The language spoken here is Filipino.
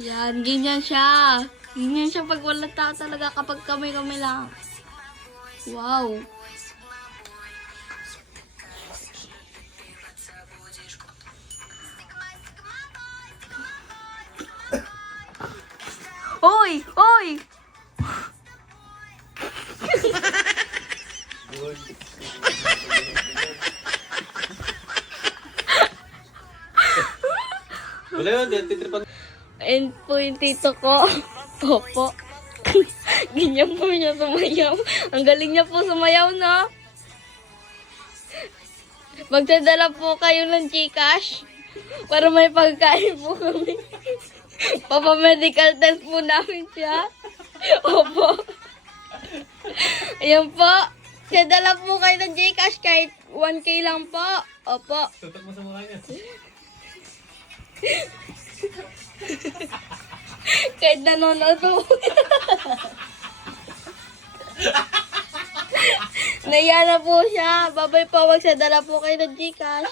Yan, ganyan siya. Ganyan siya pag wala tao talaga kapag kami-kami lang. Wow. Hoy! Hoy! Wala yun, titripan. Ayun po yung tito ko. Opo. Ganyan po niya sumayaw. Ang galing niya po sumayaw, no? Magdadala po kayo ng Gcash para may pagkain po kami. Papa-medical test po namin siya. Opo. Ayan po. Dadala po kayo ng Gcash kahit 1K lang po. Opo. Tutok mo sa mukha niya. Kahit nanonood po. Naiya na po siya. Babay po. Magsadala po kayo ng Gcash.